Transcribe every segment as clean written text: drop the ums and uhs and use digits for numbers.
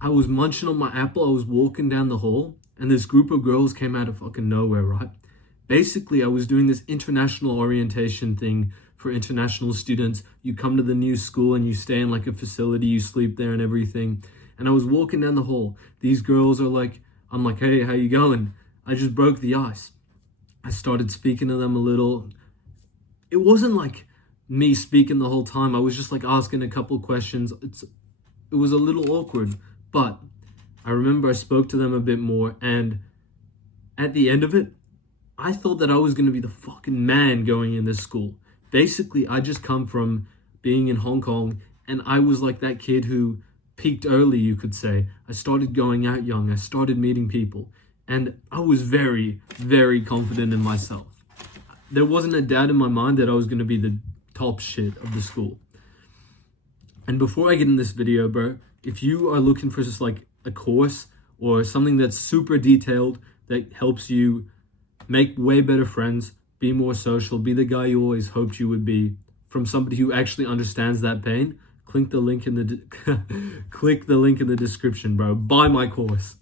I was munching on my apple. I was walking down the hall, and this group of girls came out of fucking nowhere, right? Basically, I was doing this international orientation thing for international students. You come to the new school and you stay in like a facility, you sleep there and everything. And I was walking down the hall. These girls are like, I'm like, hey, how you going? I just broke the ice. I started speaking to them a little. It wasn't like me speaking the whole time. I was just like asking a couple questions. It was a little awkward, but I remember I spoke to them a bit more, and at the end of it, I thought that I was going to be the fucking man going in this school. Basically, I just come from being in Hong Kong, and I was like that kid who peaked early, you could say. I started going out young. I started meeting people, and I was very, very confident in myself. There wasn't a doubt in my mind that I was going to be the top shit of the school. And before I get in this video, bro, if you are looking for just like a course or something that's super detailed that helps you make way better friends, be more social, be the guy you always hoped you would be, from somebody who actually understands that pain, click the link in the description, bro. Buy my course.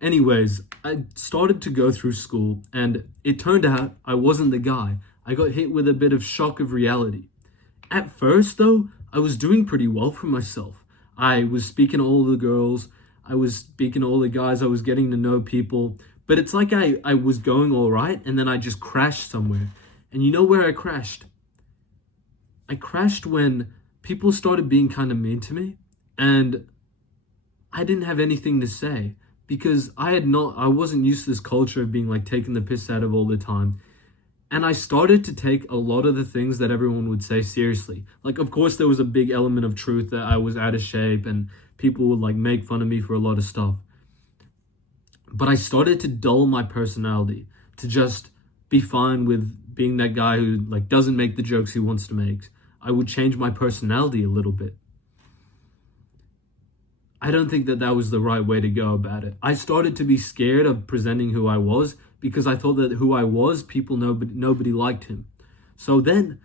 Anyways, I started to go through school, and it turned out I wasn't the guy. I got hit with a bit of shock of reality. At first, though, I was doing pretty well for myself. I was speaking to all the girls. I was speaking to all the guys. I was getting to know people. But it's like I was going all right, and then I just crashed somewhere. And you know where I crashed? I crashed when people started being kind of mean to me, and I didn't have anything to say because I wasn't used to this culture of being like taken the piss out of all the time. And I started to take a lot of the things that everyone would say seriously. Like, of course, there was a big element of truth that I was out of shape and people would like make fun of me for a lot of stuff. But I started to dull my personality to just be fine with being that guy who like doesn't make the jokes he wants to make. I would change my personality a little bit. I don't think that that was the right way to go about it. I started to be scared of presenting who I was because I thought that who I was, nobody liked him. So then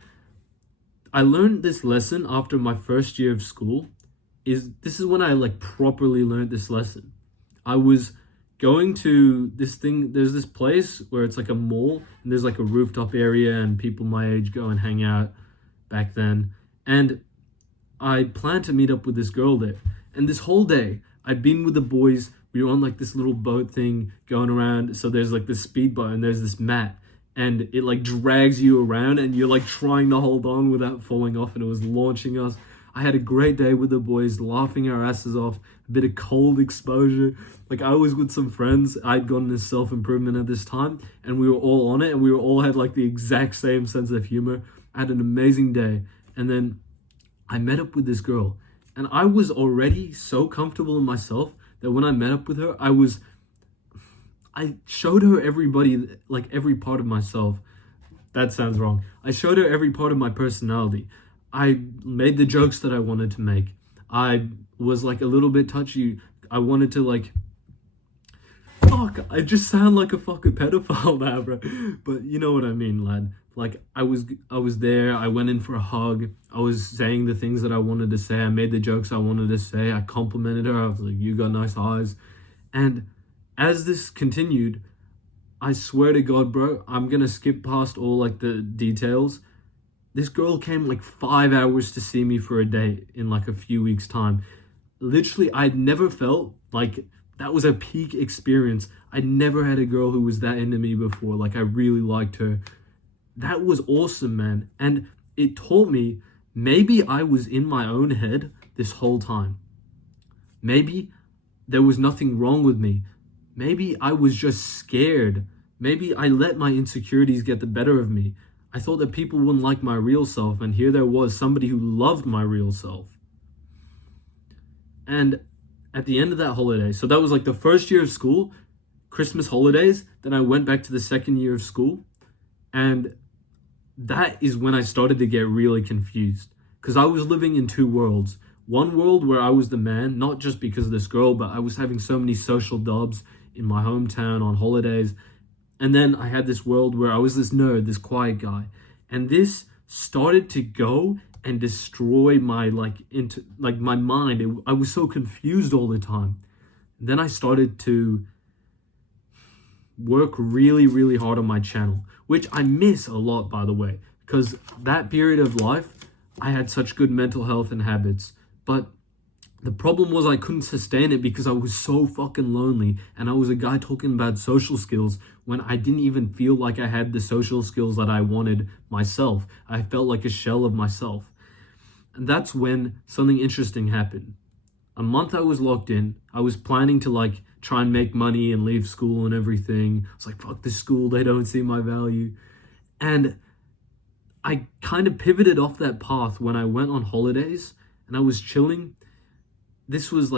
I learned this lesson after my first year of school. This is when I like properly learned this lesson. I was going to this thing, there's this place where it's like a mall and there's like a rooftop area and people my age go and hang out back then. And I planned to meet up with this girl there. And this whole day, I'd been with the boys. We were on like this little boat thing going around. So there's like this speedboat and there's this mat. And it like drags you around and you're like trying to hold on without falling off. And it was launching us. I had a great day with the boys, laughing our asses off. A bit of cold exposure. Like I was with some friends. I'd gone into self-improvement at this time. And we were all on it. And we were all had like the exact same sense of humor. I had an amazing day. And then I met up with this girl. And I was already so comfortable in myself that when I met up with her, I showed her everybody, like every part of myself. That sounds wrong. I showed her every part of my personality. I made the jokes that I wanted to make. I was like a little bit touchy. I wanted to like, fuck, I just sound like a fucking pedophile now, bro. But you know what I mean, lad. Like I was there, I went in for a hug, I was saying the things that I wanted to say, I made the jokes I wanted to say, I complimented her, I was like, you got nice eyes. And as this continued, I swear to God, bro, I'm gonna skip past all like the details. This girl came like 5 hours to see me for a date in like a few weeks' time. Literally, I'd never felt like that was a peak experience. I'd never had a girl who was that into me before. Like I really liked her. That was awesome, man. And it taught me maybe I was in my own head this whole time. Maybe there was nothing wrong with me. Maybe I was just scared. Maybe I let my insecurities get the better of me. I thought that people wouldn't like my real self, and here there was somebody who loved my real self. And at the end of that holiday, so that was like the first year of school, Christmas holidays, then I went back to the second year of school, and that is when I started to get really confused because I was living in two worlds. One world where I was the man, not just because of this girl, but I was having so many social dubs in my hometown on holidays. And then I had this world where I was this nerd, this quiet guy. And this started to go and destroy my my mind. I was so confused all the time. And then I started to work really, really hard on my channel, which I miss a lot, by the way, because that period of life, I had such good mental health and habits. But the problem was I couldn't sustain it because I was so fucking lonely. And I was a guy talking about social skills when I didn't even feel like I had the social skills that I wanted myself. I felt like a shell of myself. And that's when something interesting happened. A month I was locked in. I was planning to try and make money and leave school and everything. I was like, fuck this school, they don't see my value. And I kind of pivoted off that path when I went on holidays and I was chilling. This was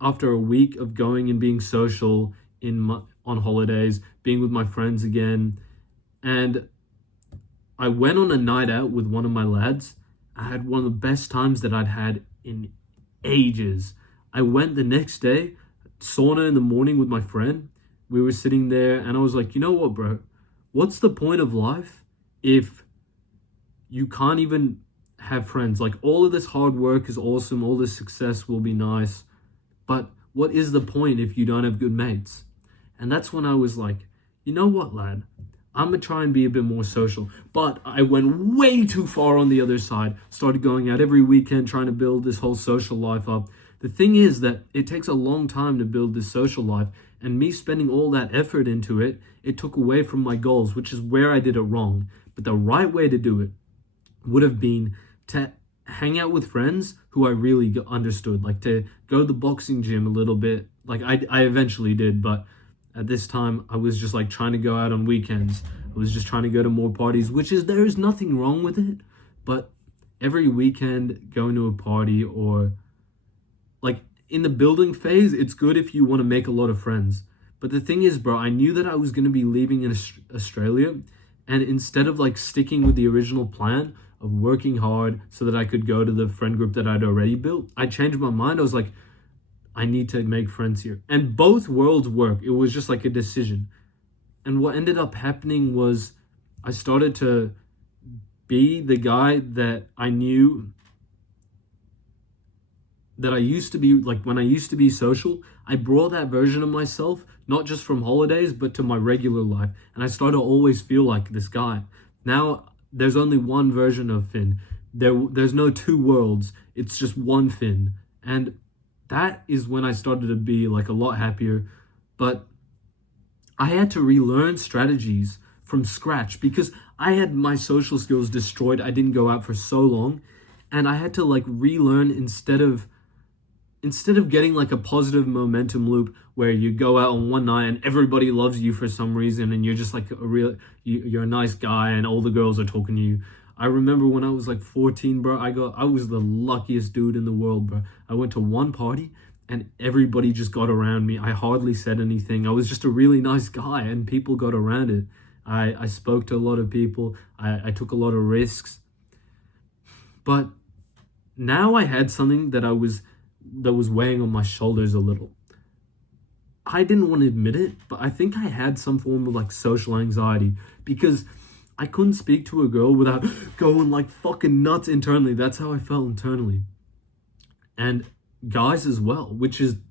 after a week of going and being social on holidays, being with my friends again. And I went on a night out with one of my lads. I had one of the best times that I'd had in ages. I went the next day, sauna in the morning with my friend. We were sitting there and I was like, you know what, bro? What's the point of life if you can't even have friends? All of this hard work is awesome. All this success will be nice. But what is the point if you don't have good mates? And that's when I was like, you know what, lad? I'm going to try and be a bit more social. But I went way too far on the other side. Started going out every weekend, trying to build this whole social life up. The thing is that it takes a long time to build this social life. And me spending all that effort into it, it took away from my goals, which is where I did it wrong. But the right way to do it would have been to hang out with friends who I really understood, to go to the boxing gym a little bit. I eventually did, but at this time I was just trying to go out on weekends. I was just trying to go to more parties, there is nothing wrong with it. But every weekend going to a party or in the building phase, it's good if you want to make a lot of friends. But the thing is, bro, I knew that I was going to be leaving in Australia. And instead of sticking with the original plan of working hard so that I could go to the friend group that I'd already built, I changed my mind. I was like, I need to make friends here. And both worlds work. It was just a decision. And what ended up happening was I started to be the guy that I knew that I used to be. When I used to be social, I brought that version of myself, not just from holidays, but to my regular life. And I started to always feel like this guy. Now, there's only one version of Finn. There's no two worlds. It's just one Finn. And that is when I started to be a lot happier. But I had to relearn strategies from scratch because I had my social skills destroyed. I didn't go out for so long. And I had to relearn instead of getting a positive momentum loop where you go out on one night and everybody loves you for some reason and you're just you're a nice guy and all the girls are talking to you. I remember when I was 14, bro, I was the luckiest dude in the world, bro. I went to one party and everybody just got around me. I hardly said anything. I was just a really nice guy and people got around it. I spoke to a lot of people. I took a lot of risks. But now I had something that was weighing on my shoulders a little. I didn't want to admit it, but I think I had some form of social anxiety because I couldn't speak to a girl without going fucking nuts internally. That's how I felt internally. And guys as well,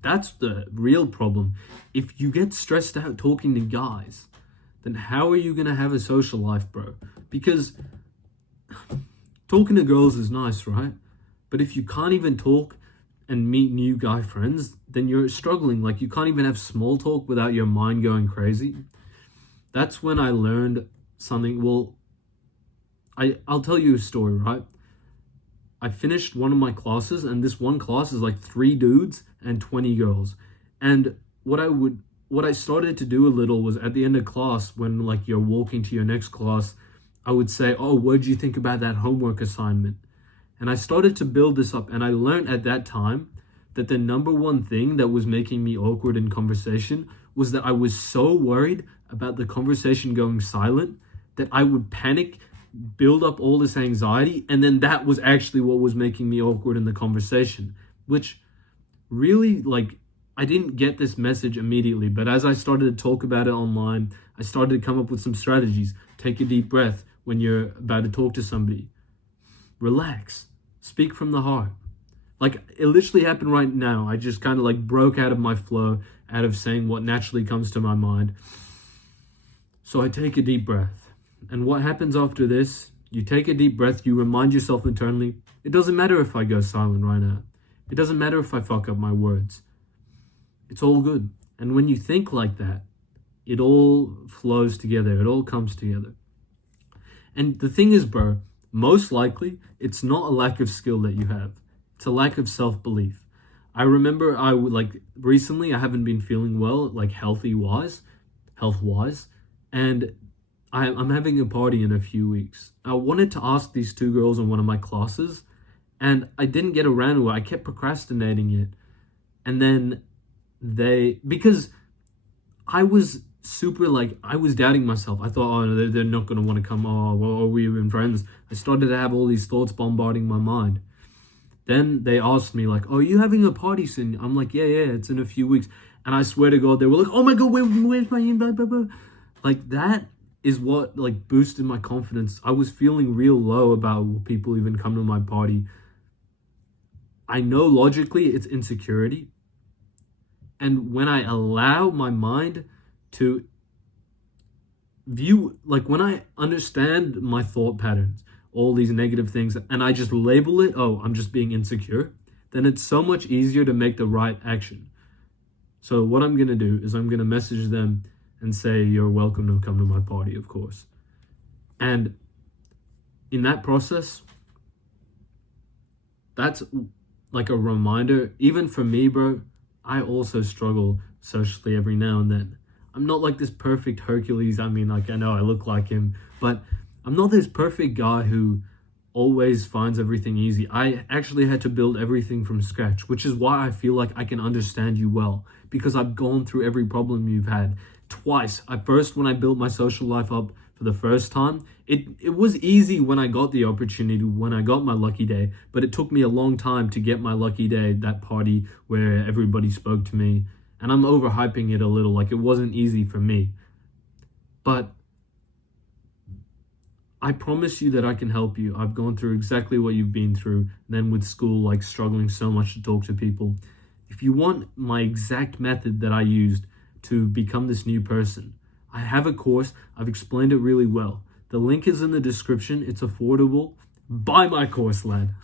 that's the real problem. If you get stressed out talking to guys, then how are you going to have a social life, bro? Because talking to girls is nice, right? But if you can't even talk and meet new guy friends, then you're struggling. You can't even have small talk without your mind going crazy. That's when I learned something. Well, I'll tell you a story, right? I finished one of my classes, and this one class is 3 dudes and 20 girls. And what I started to do a little was at the end of class, when you're walking to your next class, I would say, oh, what did you think about that homework assignment? And I started to build this up, and I learned at that time that the number one thing that was making me awkward in conversation was that I was so worried about the conversation going silent that I would panic, build up all this anxiety, and then that was actually what was making me awkward in the conversation, which really, I didn't get this message immediately, but as I started to talk about it online, I started to come up with some strategies. Take a deep breath when you're about to talk to somebody. Relax. Speak from the heart. Like, it literally happened right now. I just kind of like broke out of my flow, out of saying what naturally comes to my mind. So I take a deep breath. And what happens after this? You take a deep breath, you remind yourself internally, it doesn't matter if I go silent right now. It doesn't matter if I fuck up my words. It's all good. And when you think like that, it all flows together. It all comes together. And the thing is, bro, most likely, it's not a lack of skill that you have. It's a lack of self-belief. I remember recently I haven't been feeling well, like health-wise. And I'm having a party in a few weeks. I wanted to ask these two girls in one of my classes, and I didn't get around to it. I kept procrastinating it. And then because I was I was doubting myself. I thought, oh, they're not going to want to come. Oh, well, are we even friends? I started to have all these thoughts bombarding my mind. Then they asked me, like, oh, are you having a party soon? I'm like, yeah, it's in a few weeks. And I swear to God, they were like, oh my God, where's my invite? Blah, blah. Like, that is what, like, boosted my confidence. I was feeling real low about people even come to my party. I know logically it's insecurity. And when I allow my mind to view, like, when I understand my thought patterns, all these negative things, and I just label it, oh, I'm just being insecure, then it's so much easier to make the right action. So what I'm going to do is I'm going to message them and say, you're welcome to come to my party, of course. And in that process, that's like a reminder, even for me, bro, I also struggle socially every now and then. I'm not like this perfect Hercules. I mean, like, I know I look like him, but I'm not this perfect guy who always finds everything easy. I actually had to build everything from scratch, which is why I feel like I can understand you well, because I've gone through every problem you've had twice. When I built my social life up for the first time, it was easy when I got the opportunity, when I got my lucky day, but it took me a long time to get my lucky day, that party where everybody spoke to me. And I'm overhyping it a little, like, it wasn't easy for me. But I promise you that I can help you. I've gone through exactly what you've been through. Then with school, like, struggling so much to talk to people. If you want my exact method that I used to become this new person, I have a course. I've explained it really well. The link is in the description. It's affordable. Buy my course, lad.